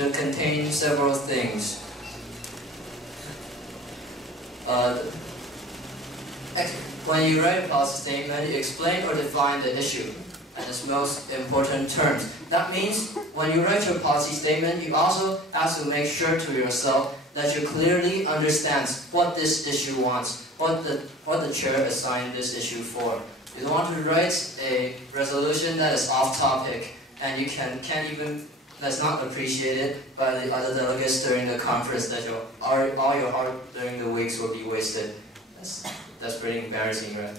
It contains several things. When you write a policy statement, you explain or define the issue and its most important terms. That means when you write your policy statement, you also have to make sure to yourself that you clearly understand what this issue wants, what the chair assigned this issue for. You don't want to write a resolution that is off topic and you can't even that's not appreciated by the other delegates during the conference, that all your hard during the weeks will be wasted. That's pretty embarrassing, right?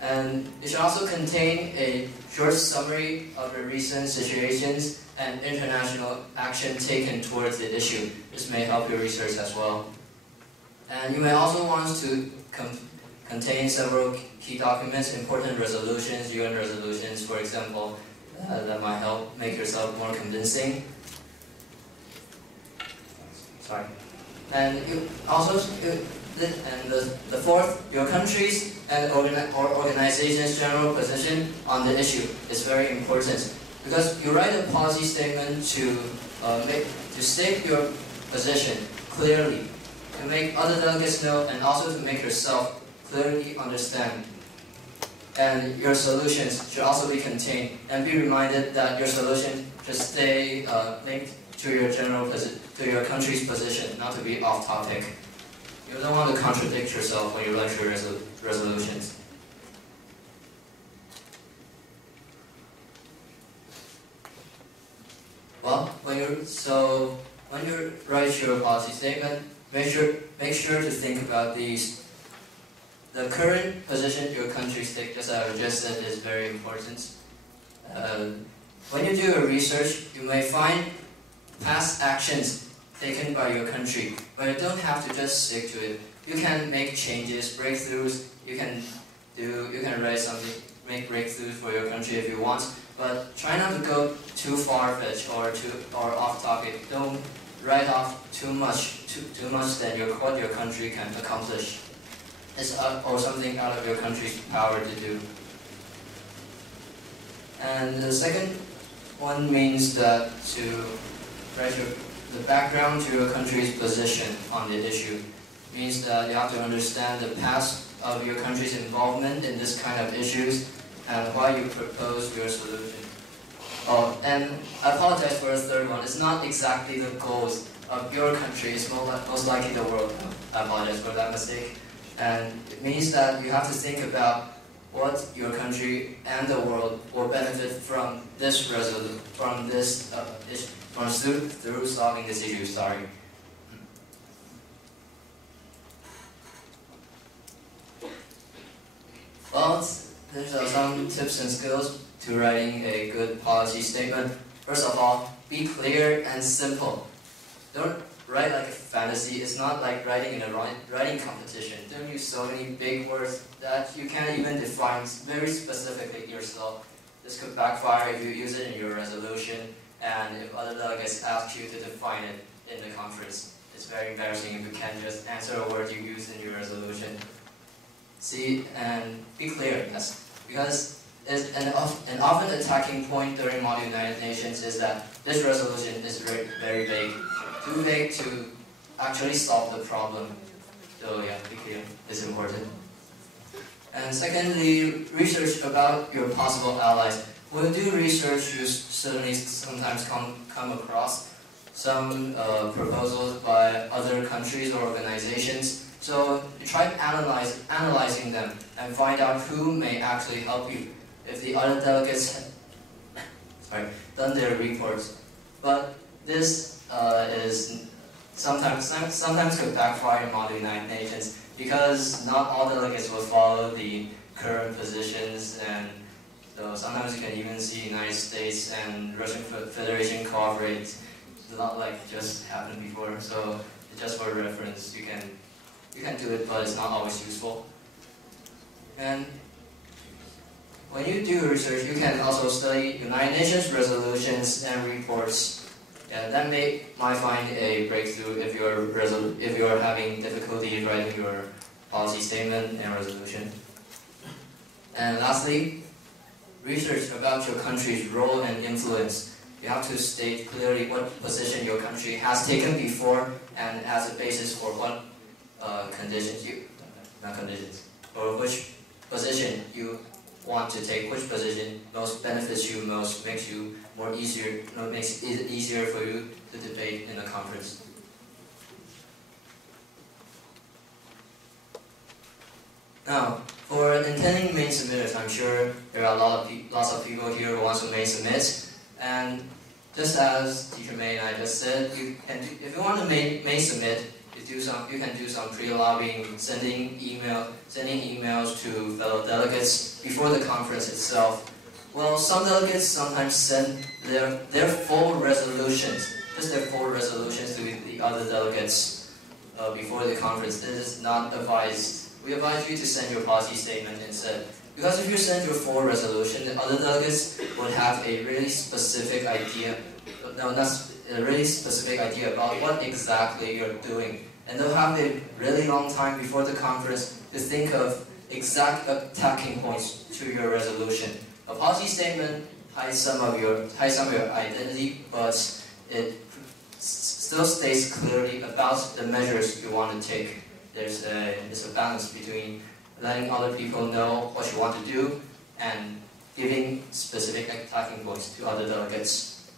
And it should also contain a short summary of the recent situations and international action taken towards the issue. This may help your research as well. And you may also want to contain several key documents, important resolutions, UN resolutions, for example, that might help make yourself more convincing. Sorry. And you also, the fourth, your country's and organization's general position on the issue is very important, because you write a policy statement to state your position clearly, to make other delegates know, and also to make yourself clearly understand. And your solutions should also be contained, and be reminded that your solution should stay linked to your country's position, not to be off topic. You don't want to contradict yourself when you write your resolutions. Well, when you write your policy statement, make sure to think about these. The current position your country takes, just as I just said, is very important. When you do your research, you may find past actions taken by your country, but you don't have to just stick to it. You can make changes, breakthroughs. You can write something, make breakthroughs for your country if you want, but try not to go too far-fetched or off topic. Don't write off too much that what your country can accomplish. Or something out of your country's power to do. And the second one means that to write the background to your country's position on the issue. Means that you have to understand the past of your country's involvement in this kind of issues and why you propose your solution. Oh, and I apologize for the third one. It's not exactly the goals of your country. It's most likely the world. I apologize for that mistake. And it means that you have to think about what your country and the world will benefit from this through solving this issue. Sorry. Well, there's some tips and skills to writing a good policy statement. First of all, be clear and simple. Don't write like a fantasy. It's not like writing in a writing competition. Don't use so many big words that you can't even define very specifically yourself. This could backfire if you use it in your resolution, and if other delegates ask you to define it in the conference. It's very embarrassing if you can't just answer a word you use in your resolution. See, and be clear, yes. Because an often attacking point during Model United Nations is that this resolution is very vague. Too vague to actually solve the problem. So yeah, be clear. It's important. And secondly, research about your possible allies. When you do research, you certainly sometimes come across some proposals by other countries or organizations. So you try analyzing them and find out who may actually help you. If the other delegates done their reports, but this is sometimes could backfire in Model United Nations, because not all delegates will follow the current positions, and so sometimes you can even see United States and Russian Federation cooperate. It's not like just happened before. So just for reference, you can do it, but it's not always useful. And when you do research, you can also study United Nations resolutions and reports. Yeah, that might find a breakthrough if you're having difficulty writing your policy statement and resolution. And lastly, research about your country's role and influence. you have to state clearly what position your country has taken before and as a basis for what conditions not conditions, or which position you want to take, which position most benefits you, most makes you more easier, makes it easier for you to debate in a conference. Now, for intending main submitters, I'm sure there are lots of people here who want to main submit, and just as Teacher May and I just said, if you want to main submit, you can do some pre-lobbying, sending emails to fellow delegates before the conference itself. Well, some delegates sometimes send their full resolutions, just their full resolutions to the other delegates before the conference. This is not advised. We advise you to send your policy statement instead. Because if you send your full resolution, the other delegates would have a really specific idea, about what exactly you're doing. And they'll have a really long time before the conference to think of exact attacking points to your resolution. A policy statement hides some of your identity, but it still states clearly about the measures you want to take. There's a balance between letting other people know what you want to do and giving specific attacking points to other delegates.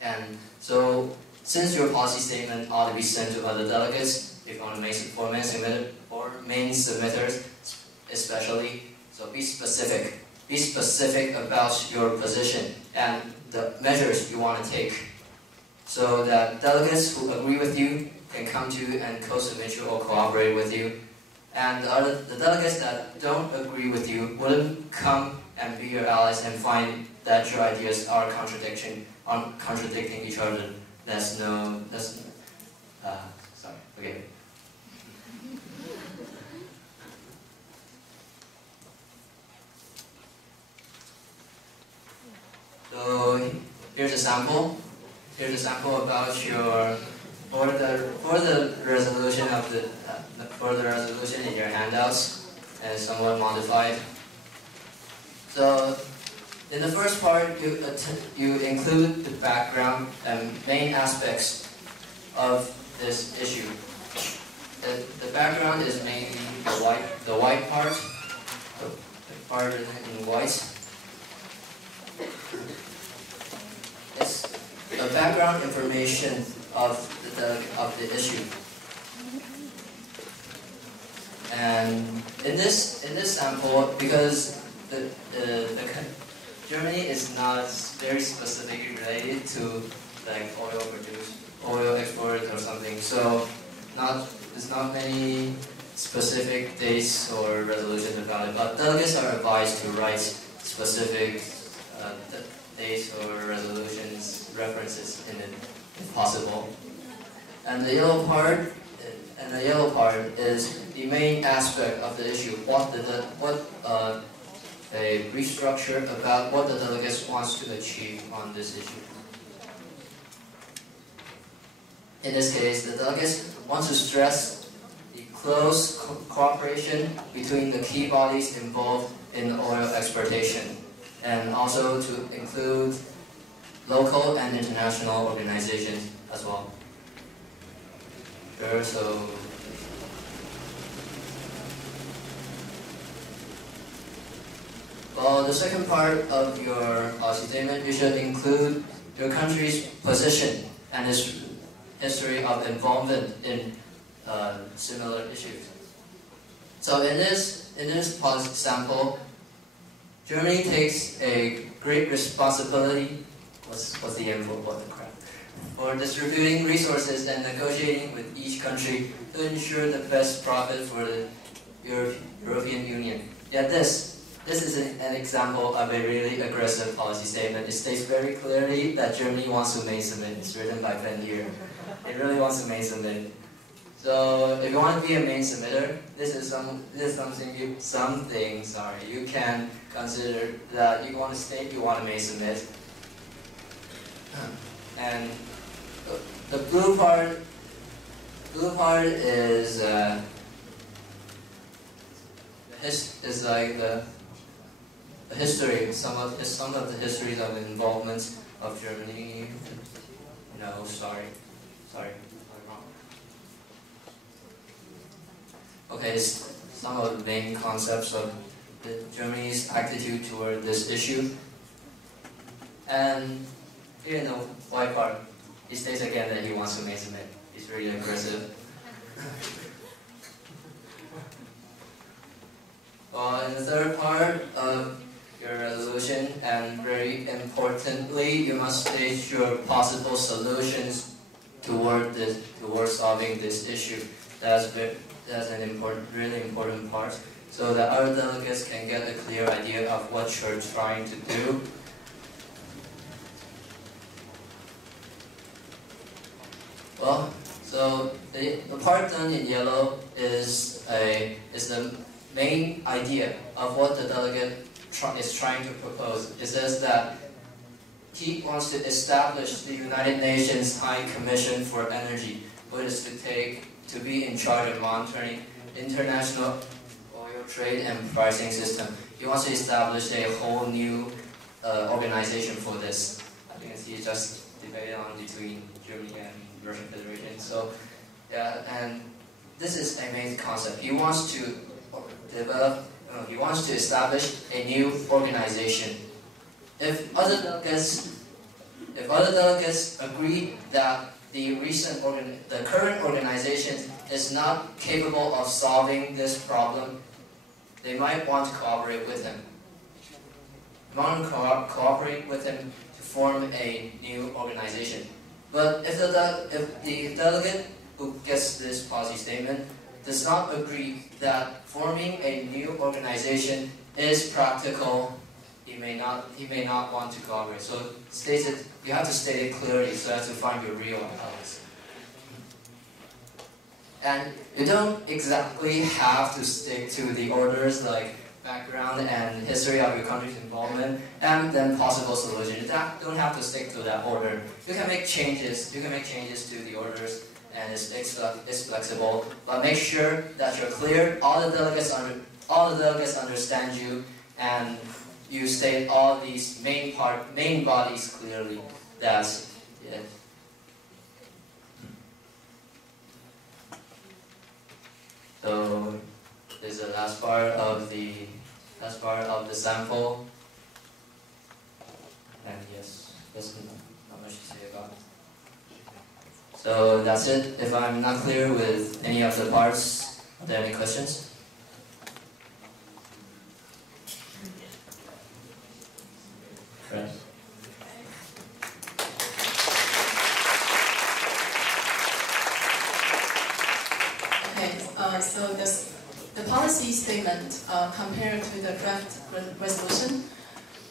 And so, since your policy statement ought to be sent to other delegates, if you want to main submitters especially, so be specific. Be specific about your position and the measures you want to take, so that delegates who agree with you can come to you and co-submit you or cooperate with you. And the delegates that don't agree with you wouldn't come and be your allies and find that your ideas are contradicting each other. Sorry, forgive me. So here's a sample. Here's a sample about your for the resolution in your handouts, and somewhat modified. So in the first part, you include the background and main aspects of this issue. The background is mainly the white part, the part in white. It's the background information of the issue. And in this sample, because Germany is not very specifically related to like oil export or something, so there's not many specific dates or resolutions about it. But delegates are advised to write specific dates or resolutions references in it, if possible. And the yellow part is the main aspect of the issue. A brief structure about what the delegates wants to achieve on this issue. In this case, the delegates want to stress the close cooperation between the key bodies involved in oil exploitation, and also to include local and international organizations as well. Sure, so well, the second part of your policy statement, you should include your country's position and its history of involvement in similar issues. So in this policy sample, Germany takes a great responsibility. What's the info? What the crap? For distributing resources and negotiating with each country to ensure the best profit for the European Union. Yet this is an example of a really aggressive policy statement. It states very clearly that Germany wants to main submit. It's written by Ben here. It really wants to main submit. So if you want to be a main submitter, this is something you can consider that you want to state you want to main submit. And the blue part is like the history, some of the histories of involvement of Germany. No, sorry, I'm wrong. Okay, some of the main concepts of Germany's attitude toward this issue. And here in the white part, he states again that he wants to make cement. He's really aggressive. In the third part of your resolution, and very importantly, you must state your possible solutions toward solving this issue. That's an really important part, so that our delegates can get a clear idea of what you're trying to do. Well, so the part done in yellow is the main idea of what the delegate is trying to propose. It says that he wants to establish the United Nations High Commission for Energy, which is to be in charge of monitoring international oil trade and pricing system. He wants to establish a whole new organization for this. I think he just debated on between Germany and Russian Federation. So, yeah, and this is a main concept. He wants to establish a new organization. If other delegates agree that the current organization is not capable of solving this problem, they might want to cooperate with him. They want to cooperate with him to form a new organization. But if the delegate who gets this policy statement does not agree that forming a new organization is practical, he may not want to cooperate. So you have to state it clearly so as to find your real allies. And you don't exactly have to stick to the orders like background and history of your country's involvement and then possible solution. You don't have to stick to that order. You can make changes. You can make changes to the orders, and it's flexible. But make sure that you're clear. All the delegates understand you, and you state all these main bodies clearly. That's it. So this is the last part of the sample. And yes, there's not much to say about it. So that's it. If I'm not clear with any of the parts, are there any questions? Right. Okay, so the policy statement compared to the draft resolution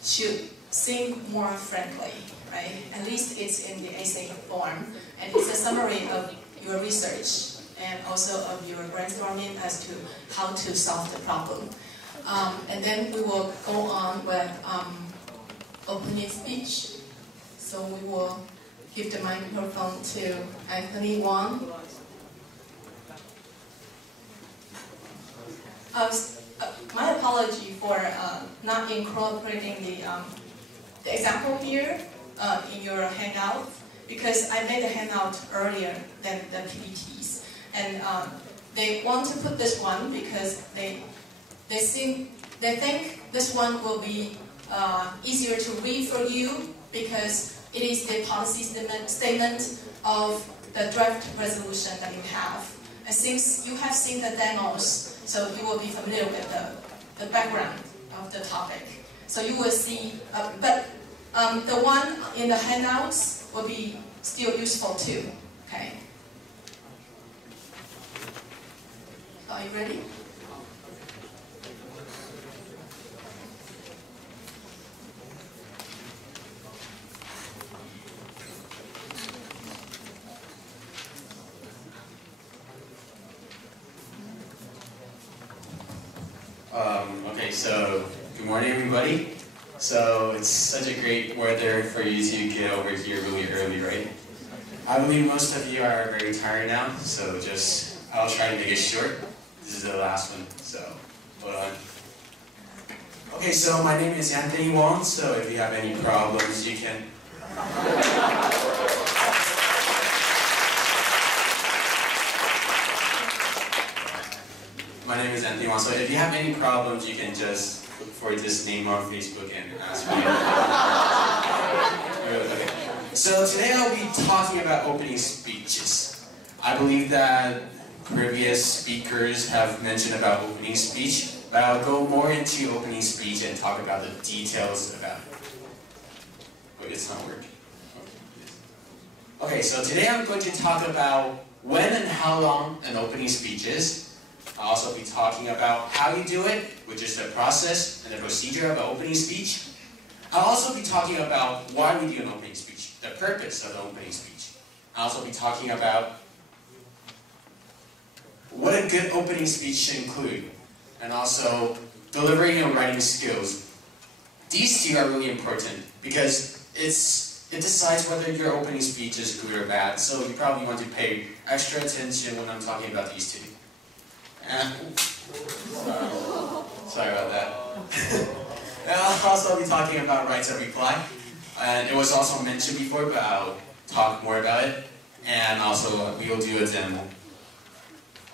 should seem more friendly, right? At least it's in the essay form, and it's a summary of your research and also of your brainstorming as to how to solve the problem. And then we will go on with opening speech. So we will give the microphone to Anthony Wong. My apology for not incorporating the example here in your handout, because I made a handout earlier than the PPTs, and they want to put this one because they think this one will be easier to read for you because it is the policy statement of the draft resolution that you have. And since you have seen the demos, so you will be familiar with the background of the topic. So you will see, but the one in the handouts will be still useful too, okay? Are you ready? Okay, so good morning everybody. So it's such a great weather for you to get over here really early, right? I believe most of you are very tired now, so I'll try to make it short. This is the last one, so hold on. Okay, so my name is Anthony Wong, so if you have any problems, you can My name is Anthony Wong. So if you have any problems, you can just look for this name on Facebook and ask me. Okay. So today I'll be talking about opening speeches. I believe that previous speakers have mentioned about opening speech, but I'll go more into opening speech and talk about the details about it. Wait, it's not working. Okay, so today I'm going to talk about when and how long an opening speech is. I'll also be talking about how you do it, which is the process and the procedure of an opening speech. I'll also be talking about why we do an opening speech, the purpose of the opening speech. I'll also be talking about what a good opening speech should include, and also delivering and writing skills. These two are really important because it decides whether your opening speech is good or bad, so you probably want to pay extra attention when I'm talking about these two. Sorry about that. And I'll also be talking about rights of reply. And it was also mentioned before, but I'll talk more about it. And also, we will do a demo.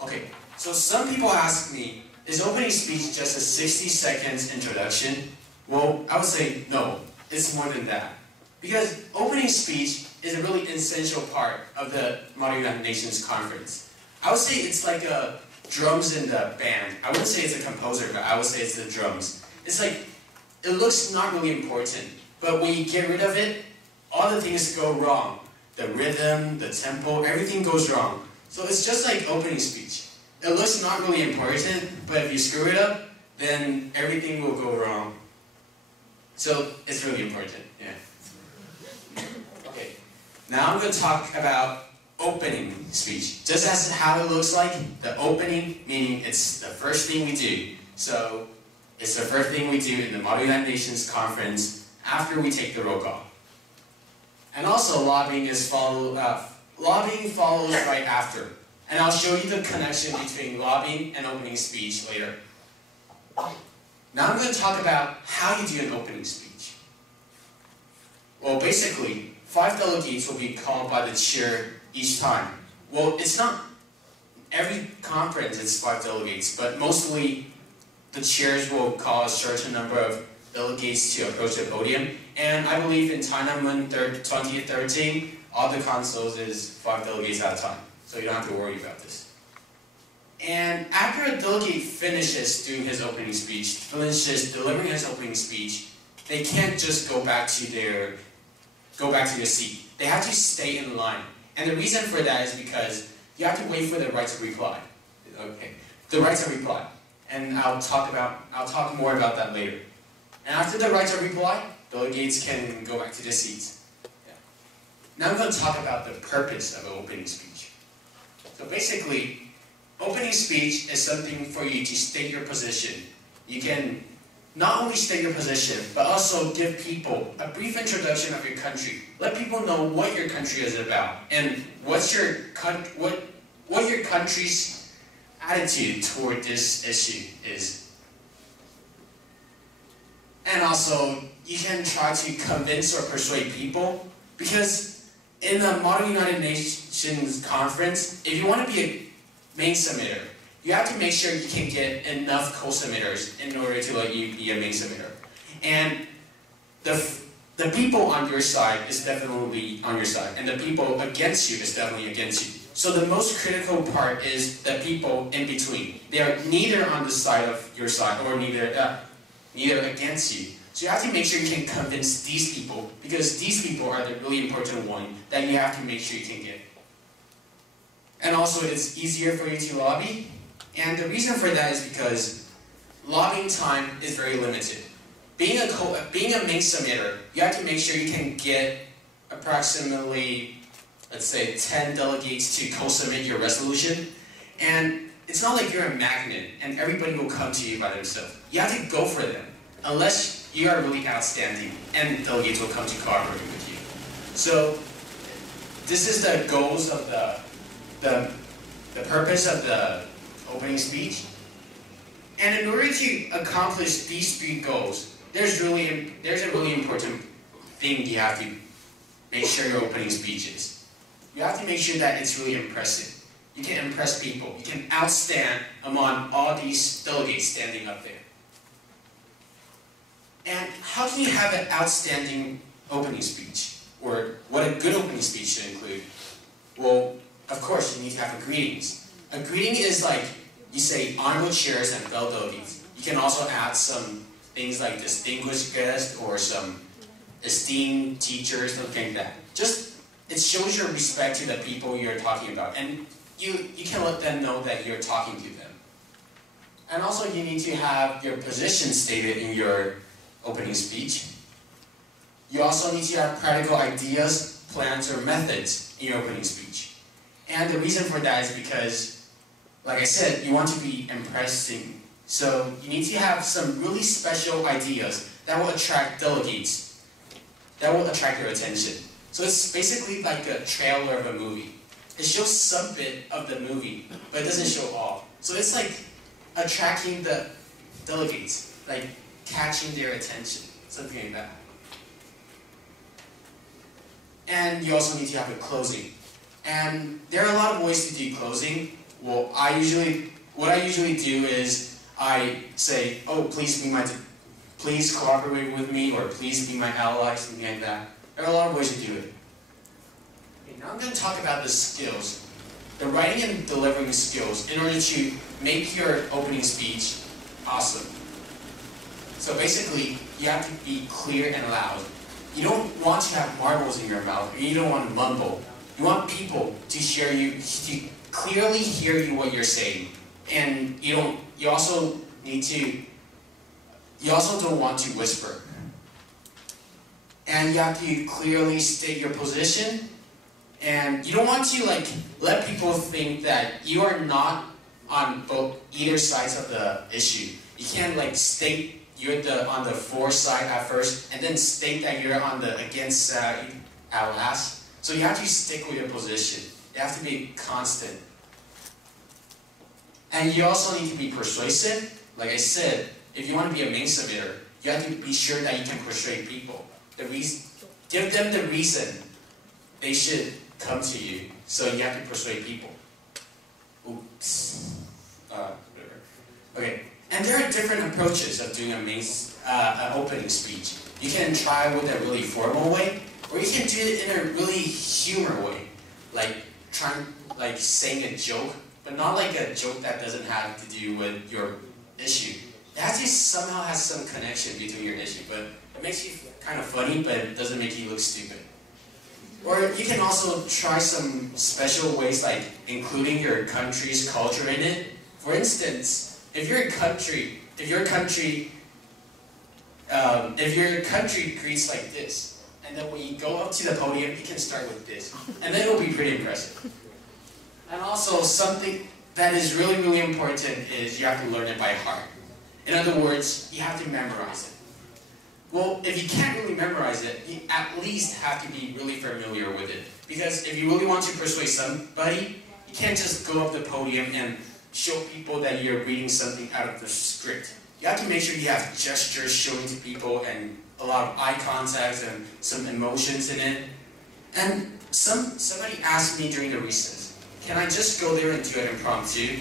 Okay, so some people ask me, is opening speech just a 60 seconds introduction? Well, I would say no, it's more than that. Because opening speech is a really essential part of the Model United Nations Conference. I would say it's like a drums in the band. I wouldn't say it's a composer, but I would say it's the drums. It's like, it looks not really important, but when you get rid of it, all the things go wrong. The rhythm, the tempo, everything goes wrong. So it's just like opening speech. It looks not really important, but if you screw it up, then everything will go wrong. So it's really important, yeah. Okay, now I'm going to talk about opening speech. Just as how it looks like, the opening, meaning it's the first thing we do. So it's the first thing we do in the Model United Nations Conference after we take the roll call. And also lobbying follows right after. And I'll show you the connection between lobbying and opening speech later. Now I'm going to talk about how you do an opening speech. Well, basically, 5 delegates will be called by the chair each time. Well, it's not every conference it's 5 delegates, but mostly the chairs will call a certain number of delegates to approach the podium. And I believe in Tiananmen 2013, all the consuls is 5 delegates at a time. So you don't have to worry about this. And after a delegate finishes doing his opening speech, finishes delivering his opening speech, they can't just go back to their seat. They have to stay in line. And the reason for that is because you have to wait for the right to reply. Okay, the right to reply. And I'll talk more about that later. And after the right to reply, delegates can go back to their seats. Yeah. Now I'm going to talk about the purpose of an opening speech. So basically, opening speech is something for you to state your position. You can not only state your position, but also give people a brief introduction of your country. Let people know what your country is about and what your country's attitude toward this issue is. And also, you can try to convince or persuade people, because in the Model United Nations Conference, if you want to be a main submitter, you have to make sure you can get enough co-submitters in order to let you be a main submitter. And the people on your side is definitely on your side, and the people against you is definitely against you. So the most critical part is the people in between. They are neither on the side of your side or neither against you. So you have to make sure you can convince these people, because these people are the really important one that you have to make sure you can get. And also it's easier for you to lobby. And the reason for that is because lobbying time is very limited. Being a main submitter, you have to make sure you can get approximately, let's say, 10 delegates to co-submit your resolution. And it's not like you're a magnet and everybody will come to you by themselves. You have to go for them, unless you are really outstanding and delegates will come to cooperate with you. So this is the goals of the purpose of the opening speech. And in order to accomplish these 3 goals, there's a really important thing you have to make sure your opening speech is. You have to make sure that it's really impressive. You can impress people. You can outstand among all these delegates standing up there. And how can you have an outstanding opening speech? Or what a good opening speech should include? Well, of course, you need to have a greetings. A greeting is like, you say honorable chairs and fellow delegates. You can also add some things like distinguished guest or some esteemed teachers, something like that. Just, it shows your respect to the people you're talking about. And you can let them know that you're talking to them. And also you need to have your position stated in your opening speech. You also need to have practical ideas, plans, or methods in your opening speech. And the reason for that is because, like I said, you want to be impressing. So you need to have some really special ideas that will attract delegates, that will attract your attention. So it's basically like a trailer of a movie. It shows some bit of the movie, but it doesn't show all. So it's like attracting the delegates, like catching their attention, something like that. And you also need to have a closing. And there are a lot of ways to do closing. Well, what I usually do is I say, oh, please cooperate with me, or please be my ally, something like that. There are a lot of ways to do it. Okay, now I'm going to talk about the skills, the writing and delivering skills, in order to make your opening speech awesome. So basically, you have to be clear and loud. You don't want to have marbles in your mouth, or you don't want to mumble. You want people to hear you, to clearly hear you what you're saying. And you also don't want to whisper. And you have to clearly state your position. And you don't want to let people think that you are not on either sides of the issue. You can't state you're on the for side at first, and then state that you're on the against side at last. So you have to stick with your position. You have to be constant. And you also need to be persuasive. Like I said, if you want to be a main submitter, you have to be sure that you can persuade people. Give them the reason they should come to you. So you have to persuade people. Oops. Okay. And there are different approaches of doing an opening speech. You can try with a really formal way, or you can do it in a really humor way, like saying a joke, but not like a joke that doesn't have to do with your issue. It has to somehow has some connection between your issue, but it makes you kind of funny, but it doesn't make you look stupid. Or you can also try some special ways, like including your country's culture in it. For instance, if your country greets like this, and then when you go up to the podium, you can start with this, and then it will be pretty impressive. And also, something that is really, really important is you have to learn it by heart. In other words, you have to memorize it. Well, if you can't really memorize it, you at least have to be really familiar with it. Because if you really want to persuade somebody, you can't just go up the podium and show people that you're reading something out of the script. You have to make sure you have gestures showing to people and a lot of eye contact and some emotions in it. And somebody asked me during the recess, can I just go there and do it impromptu?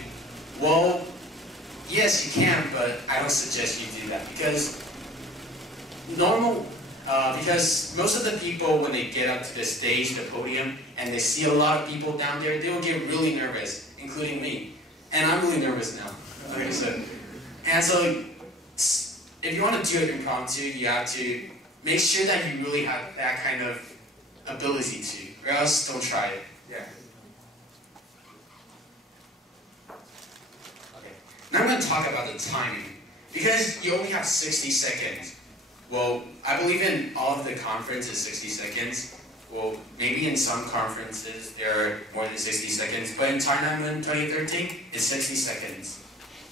Well, yes you can, but I don't suggest you do that because most of the people, when they get up to the stage, the podium, and they see a lot of people down there, they will get really nervous, including me. And I'm really nervous now. Okay, so if you want to do it impromptu, you have to make sure that you really have that kind of ability to, or else don't try it. Yeah. Okay. Now I'm going to talk about the timing. Because you only have 60 seconds. Well, I believe in all of the conferences 60 seconds. Well, maybe in some conferences there are more than 60 seconds, but in Tiananmen 2013, it's 60 seconds.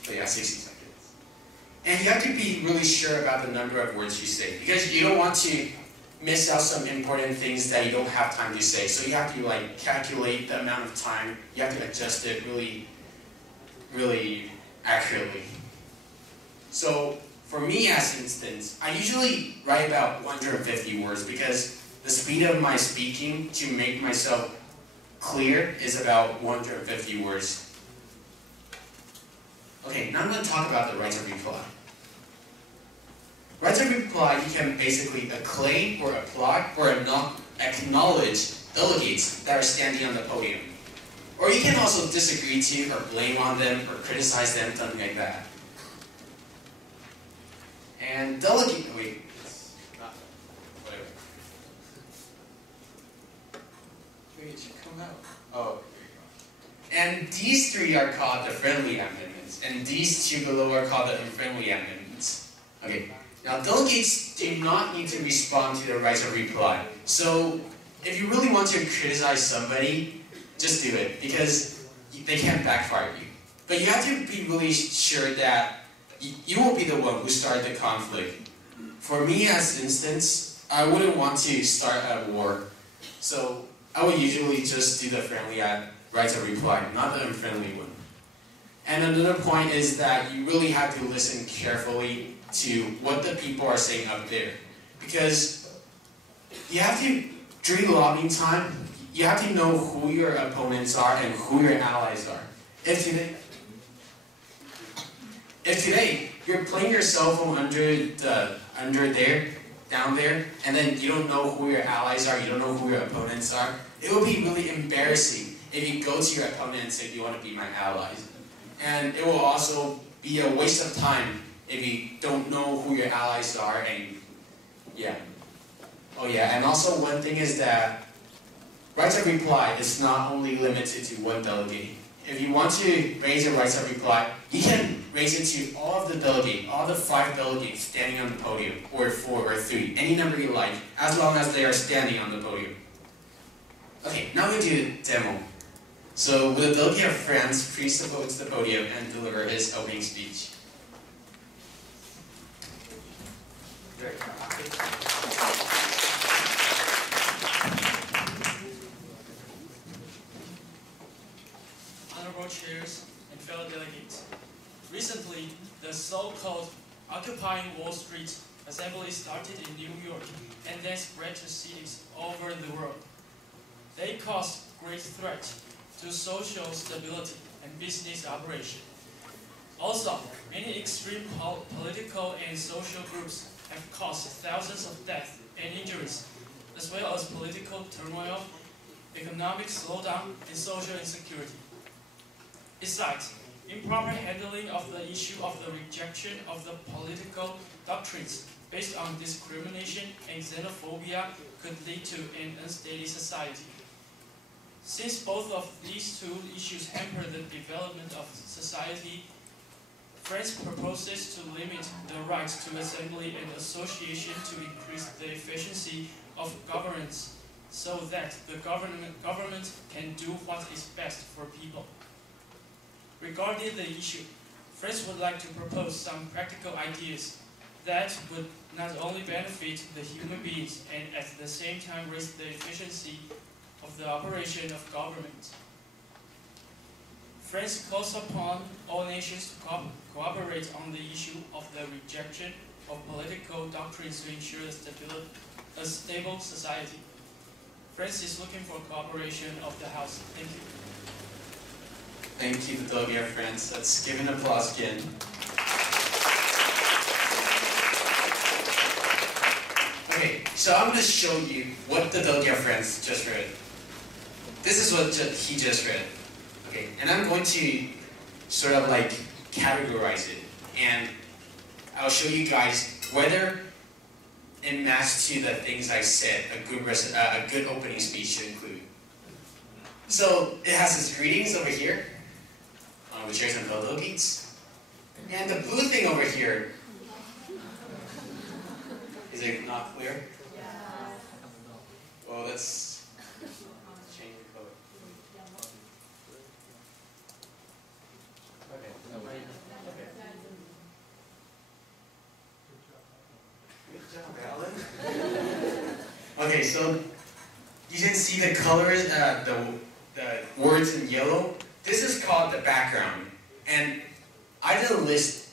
So yeah, 60 seconds. And you have to be really sure about the number of words you say, because you don't want to miss out some important things that you don't have time to say. So you have to calculate the amount of time. You have to adjust it really, really accurately. So for me, as instance, I usually write about 150 words because the speed of my speaking to make myself clear is about 150 words. Okay, now I'm going to talk about the right of reply. Right of reply, you can basically acclaim or applaud or acknowledge delegates that are standing on the podium. Or you can also disagree to or blame on them or criticize them, something like that. And delegate, wait, whatever. Wait, it should come out. Oh, there you go. And these three are called the friendly amendments, and these two below are called the unfriendly amendments. Okay, now delegates do not need to respond to the right of reply. So if you really want to criticize somebody, just do it, because they can't backfire you. But you have to be really sure that you will be the one who started the conflict. For me, as instance, I wouldn't want to start a war. So I would usually just do the friendly right of reply, not the unfriendly one. And another point is that you really have to listen carefully to what the people are saying up there. Because you have to, during lobbying time, you have to know who your opponents are and who your allies are. If today you're playing your cell phone down there, and then you don't know who your allies are, you don't know who your opponents are, it will be really embarrassing if you go to your opponent and say, "Do you want to be my allies?" And it will also be a waste of time if you don't know who your allies are. And yeah, oh yeah, and also one thing is that right of reply is not only limited to one delegate. If you want to raise a right of reply, you can raise it to all of the delegates, all the 5 delegates standing on the podium, or 4 or 3, any number you like, as long as they are standing on the podium. Okay, now we do the demo. So will the delegate of France please step over to the podium and deliver his opening speech? Honorable chairs and fellow delegates, recently the so-called Occupying Wall Street assembly started in New York and then spread to cities all over the world. They caused great threat to social stability and business operation. Also, many extreme political and social groups have caused thousands of deaths and injuries, as well as political turmoil, economic slowdown, and social insecurity. Besides, improper handling of the issue of the rejection of the political doctrines based on discrimination and xenophobia could lead to an unsteady society. Since both of these two issues hamper the development of society, France proposes to limit the right to assembly and association to increase the efficiency of governance so that the government can do what is best for people. Regarding the issue, France would like to propose some practical ideas that would not only benefit the human beings and at the same time raise the efficiency of the operation of government. France calls upon all nations to cooperate on the issue of the rejection of political doctrines to ensure a stable society. France is looking for cooperation of the House. Thank you. Thank you, the delegate of France. Let's give an applause again. Okay, so I'm going to show you what the delegate of France just read. This is what he just read. Okay, and I'm going to sort of like categorize it, and I'll show you guys whether it matches to the things I said a good opening speech should include. So it has its greetings over here, the chairs and fellow delegates, and the blue thing over here. Is it not clear? Well, let's change the color. Okay. Good job, Alan. Okay, so you can see the colors, the words in yellow. This is called the background, and I didn't list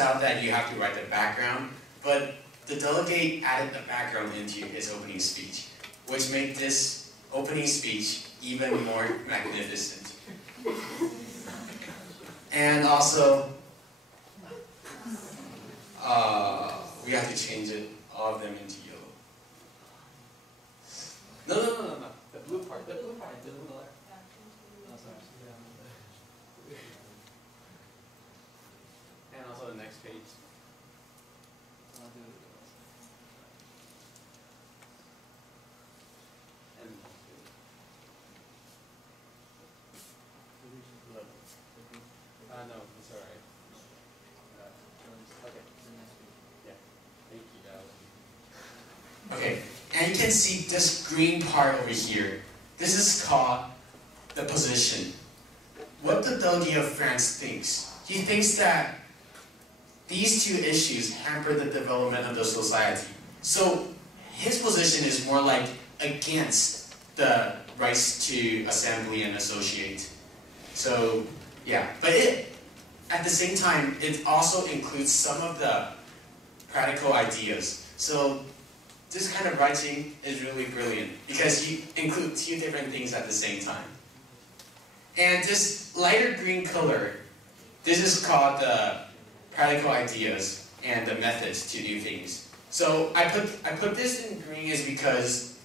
out that you have to write the background, but the delegate added a background into his opening speech, which made this opening speech even more magnificent. And also, we have to change it, all of them into yellow. No. The blue part, the blue part. Oh, sorry. And also the next page. No, it's alright. Okay. Yeah. Thank you, Okay, and you can see this green part over here. This is called the position. What the delegate of France thinks. He thinks that these two issues hamper the development of the society. So his position is more like against the rights to assembly and associate. So yeah, but at the same time, it also includes some of the practical ideas. So this kind of writing is really brilliant because you include two different things at the same time. And this lighter green color, this is called the practical ideas and the methods to do things. So I put this in green is because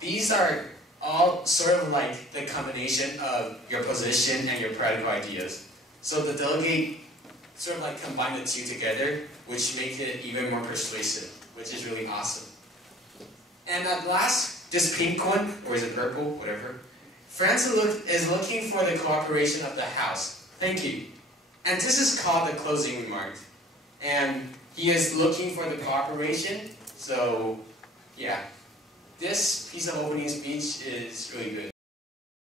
these are all sort of like the combination of your position and your practical ideas. So the delegate sort of like combined the two together, which makes it even more persuasive, which is really awesome. And at last, this pink one, or is it purple, whatever, France is looking for the cooperation of the House. Thank you. And this is called the closing remark. And he is looking for the cooperation, so yeah. This piece of opening speech is really good.